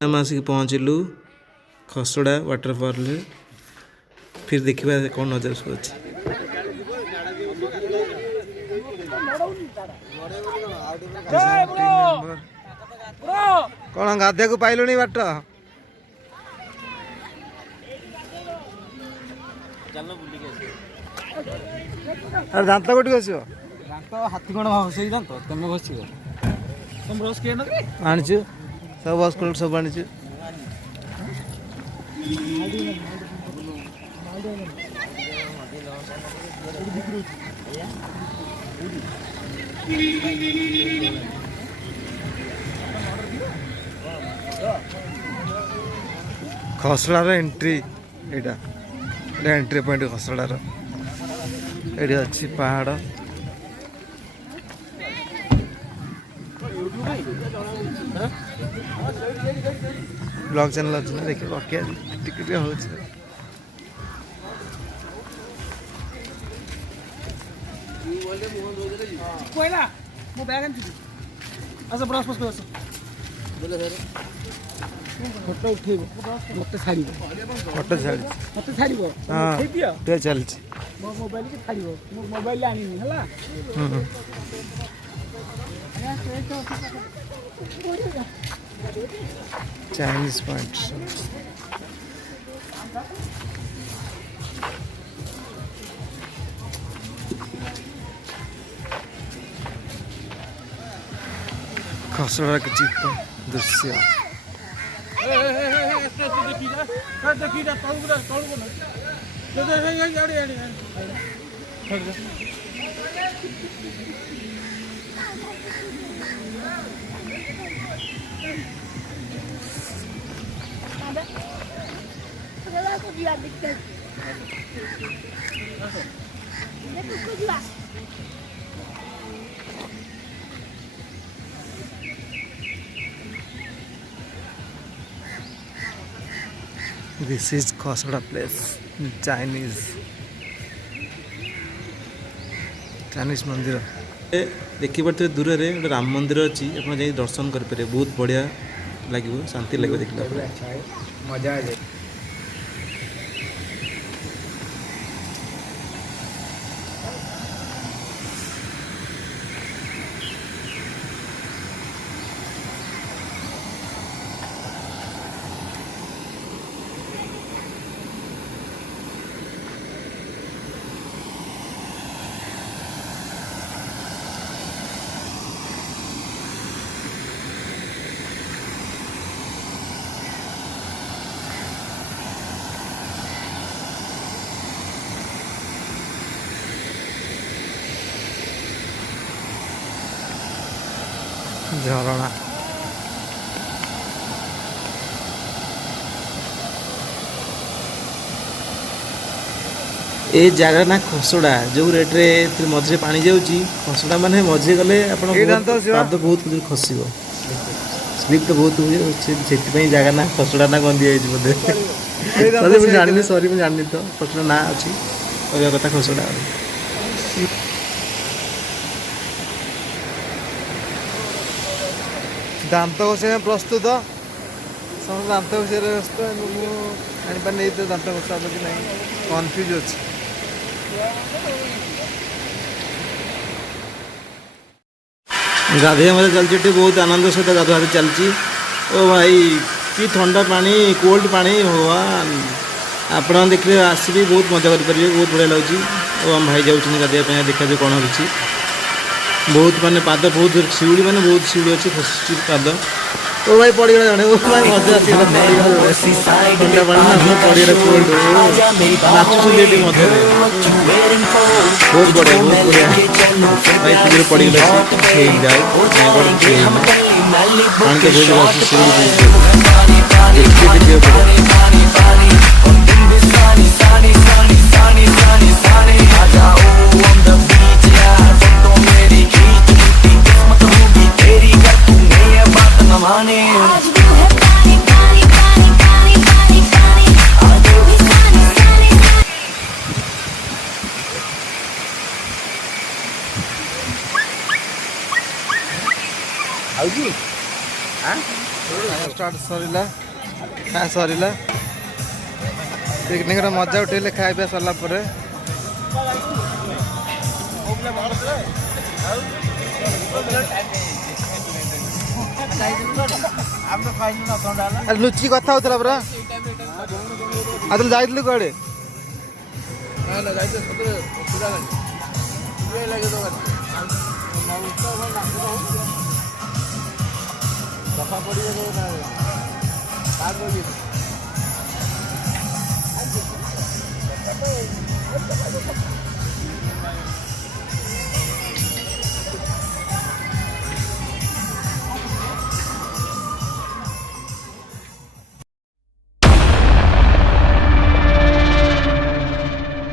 हम आसिक पहुँचलु खसड़ा वाटरफॉल फिर देखा कौन नजर सब अच्छे कौन गाधे को पाइलु बाट अरे दात कौटी आस हाथी कौन भाव से दात तुम बस तुम ब्रश किए ना आनीचु सब बस कल सब आनीचु खसड़ार एंट्री एटा एंट्री पॉइंट खसड़ार ये अच्छी पहाड़ ब्लॉग चैनल अच्छे ना देखिए बकिया टिके हो पहिला म ब्याग आन्छु आज ब्रश बस गर्छु बोले सर फोटो उठेबो मते छाडिबो मते छाडिबो हां दियो ते चलछि मो मोबाइल के छाडिबो मो मोबाइल आनिनी हला चाइनीज पॉइंट खसड़ा के चित्त दृश्य This is khasada place Chinese मंदिर देखी पारे दूर रे गोटे राम मंदिर अच्छी आप दर्शन करें बहुत बढ़िया लगे शांति लगे देखला मजा आ जाए झरणा ए जगह ना खसड़ा जो रेट रे मझे पानी जाऊँगी खसड़ा माने मझे गले पाद बहुत कुछ खसब स्लिप तो बहुत हुए जगह ना खसड़ा ना कौन दिखाई बोधे जानी सॉरी मुझे जानी तो खसड़ा ना अच्छी कहवा कथा खसड़ा दांत घोषे प्रस्तुत समस्त दांत घोषे व्यस्त जापार नहीं तो दांत घोषा कि नहीं कन्फ्यूज अच्छे गाधे मत चलती बहुत आनंद सहित गाधुआ चलती ओ भाई कि ठंडा पानी कोल्ड पानी भगवान आप देखिए आसबि बहुत मजा करेंगे बहुत बढ़िया लगे और आम भाई जाऊँ गाधे देखा जाए कौन हो बहुत माने पाद बहुत शिउड़ी माने बहुत शिउड़ी अच्छी खसी पाद ओ भाई पड़गला जड़े ओ भाई मजा ठंडा पानी पड़गला कोल्ड नाचुचे मजा बहुत बढ़िया भाई तीर पड़गला जाए पानी के बहुत स्टार्ट सरिला खा सरिला पिकनिक मजा उठेले खाई पिया सरला परे लुचि कथा होता परा आदल जाइलु कड़े